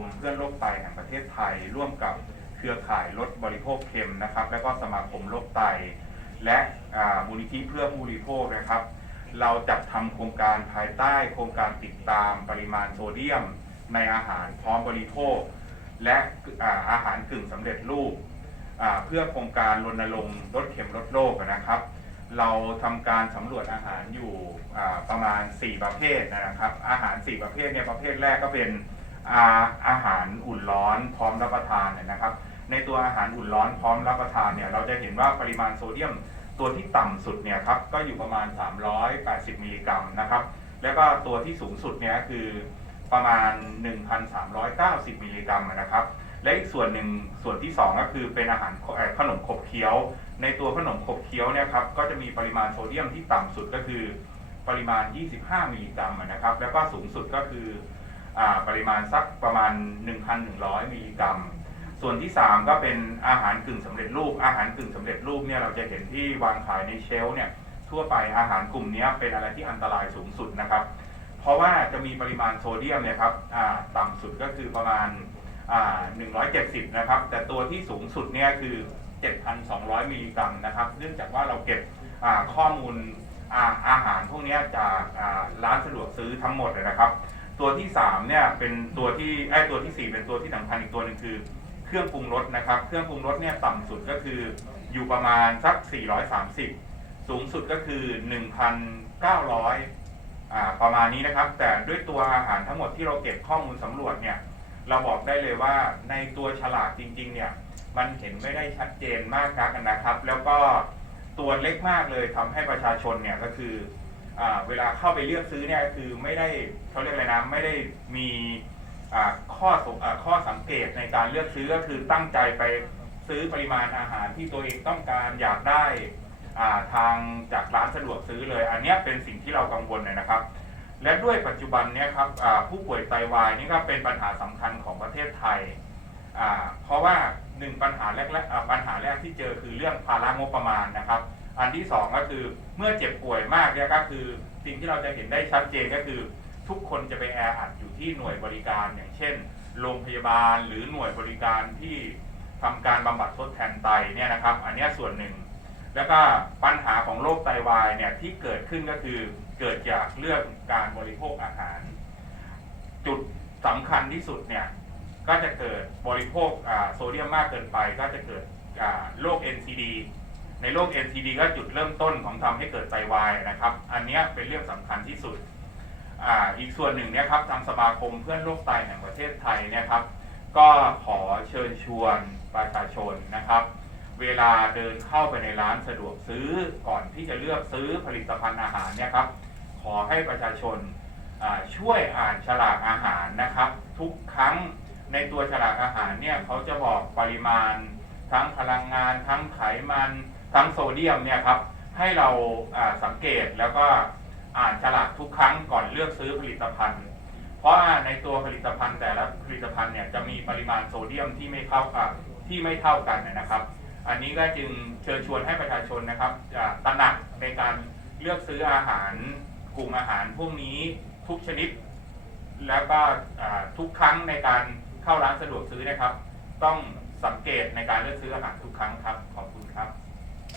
มเพื่อนโรคไตแห่งประเทศไทย ร่วมกับเครือข่ายลดบริโภคเค็มนะครับ แล้วก็สมาคมโรคไต และมูลนิธิเพื่อผู้บริโภคนะครับ เราจัดทำโครงการภายใต้โครงการติดตามปริมาณโซเดียม ในอาหารพร้อมบริโภค และอาหารกึ่งสำเร็จรูปเพื่อโครงการรณรงค์ลดเค็มลดโลกนะครับ เราทำการสำรวจอาหารอยู่ประมาณ 4 ประเภทนะครับ อาหาร 4 ประเภทเนี่ยประเภทแรกก็เป็น อาอาหารอุ่นร้อนพร้อมรับประทานเนยนะครับ ในตัวอาหารอุ่นร้อนพร้อมรับประทานเนี่ยเราจะเห็นว่าปริมาณโซเดียมตัวที่ต่ำสุดเนี่ยครับก็อยู่ประมาณ 380 มิลลิกรัมนะครับ แล้วก็ตัวที่สูงสุดเนี่ยคือประมาณ 1,390 มิลลิกรัมนะครับและอีกส่วนหนึ่งส่วนที่ 2 ก็คือเป็นอาหารขนมขบเคี้ยว ในตัวขนมขบเคี้ยวเนี่ยครับก็จะมีปริมาณโซเดียมที่ต่ำสุดก็คือปริมาณ 25 มิลลิกรัมนะครับ แล้วก็สูงสุดก็คือ ปริมาณสักประมาณ 1,100มิลลิกรัม ส่วนที่ 3 ก็เป็นอาหารกึ่งสำเร็จรูป อาหารกึ่งสำเร็จรูปเนี่ยเราจะเห็นที่วางขายในเชลฟ์เนี่ยทั่วไปอาหารกลุ่มนี้เป็นอะไรที่อันตรายสูงสุดนะครับ เพราะว่าจะมีปริมาณโซเดียมเนี่ยครับอ่าต่ำสุดก็คือประมาณอ่า170 นะครับ แต่ตัวที่สูงสุดเนี่ยคือ 7,200 มิลลิกรัมนะครับ เนื่องจากว่าเราเก็บข้อมูลอาอาหารพวกนี้จากร้านสะดวกซื้อทั้งหมดเลยนะครับ ตัวที่3เนี่ยเป็นตัวที่ไอ้ตัวทีสี่4เป็นตัวที่สำคัญอีกตัวหนึ่งคือ เครื่องปรุงรสนะครับ เครื่องปรุงรสเนี่ยต่ำสุดก็คืออยู่ประมาณสัก 430 สูงสุดก็คือ 1,900อ่าประมาณนี้นะครับ แต่ด้วยตัวอาหารทั้งหมดที่เราเก็บข้อมูลสำรวจเนี่ยเราบอกได้เลยว่าในตัวฉลากจริง ๆ เนี่ยมันเห็นไม่ได้ชัดเจนมากนักนะครับ แล้วก็ตัวเล็กมากเลยทำให้ประชาชนเนี่ยก็คือ เวลาเข้าไปเลือกซื้อเนี่ยคือไม่ได้เขาเรียกอะไรนะไม่ได้มีข้อสงข้อสังเกตในการเลือกซื้อก็คือตั้งใจไปซื้อปริมาณอาหารที่ตัวเองต้องการอยากได้ทางจากร้านสะดวกซื้อเลย อันนี้เป็นสิ่งที่เรากังวลเลยนะครับ และด้วยปัจจุบันเนี้ยครับผู้ป่วยไตวายนี่ก็เป็นปัญหาสำคัญของประเทศไทย เพราะว่าหนึ่งปัญหาแรกปัญหาแรกที่เจอคือเรื่องภาระงบประมาณนะครับ อันที่สองก็คือเมื่อเจ็บป่วยมากเนี่ยก็คือสิ่งที่เราจะเห็นได้ชัดเจนก็คือ ทุกคนจะไปแออัดอยู่ที่หน่วยบริการอย่างเช่น โรงพยาบาลหรือหน่วยบริการที่ทำการบำบัดทดแทนไตเนี่ยนะครับ อันนี้ส่วนหนึ่ง แล้วก็ปัญหาของโรคไตวายเนี่ยที่เกิดขึ้นก็คือเกิดจากเรื่องการบริโภคอาหาร จุดสำคัญที่สุดเนี่ยก็จะเกิดบริโภคโซเดียมมากเกินไป ก็จะเกิดโรค NCD ในโรค NCD ก็จุดเริ่มต้นของทำให้เกิดไตวายนะครับ อันนี้เป็นเรื่องสำคัญที่สุดออีกส่วนหนึ่งเนี่ยครับทางสมาคมเพื่อนโรคไตแห่งประเทศไทยเนี่ยครับ ก็ขอเชิญชวนประชาชนนะครับ เวลาเดินเข้าไปในร้านสะดวกซื้อก่อนที่จะเลือกซื้อผลิตภัณฑ์อาหารเนี่ยครับ ขอให้ประชาชนช่วยอ่านฉลากอาหารนะครับ ทุกครั้งในตัวฉลากอาหารเนี่ยเขาจะบอกปริมาณ ทั้งพลังงาน ทั้งไขมัน ทั้งโซเดียมเนี่ยครับให้เราสังเกตแล้วก็อ่านฉลากทุกครั้งก่อนเลือกซื้อผลิตภัณฑ์ เพราะในตัวผลิตภัณฑ์แต่ละผลิตภัณฑ์เนี่ยจะมีปริมาณโซเดียมที่ไม่เท่าอ่าที่ไม่เท่ากันนะครับ อันนี้ก็จึงเชิญชวนให้ประชาชนนะครับตระหนักในการเลือกซื้ออาหารกลุ่มอาหารพวกนี้ทุกชนิด แล้วก็ทุกครั้งในการเข้าร้านสะดวกซื้อนะครับ ต้องสังเกตในการเลือกซื้ออาหารทุกครั้งครับขอบคุณครับ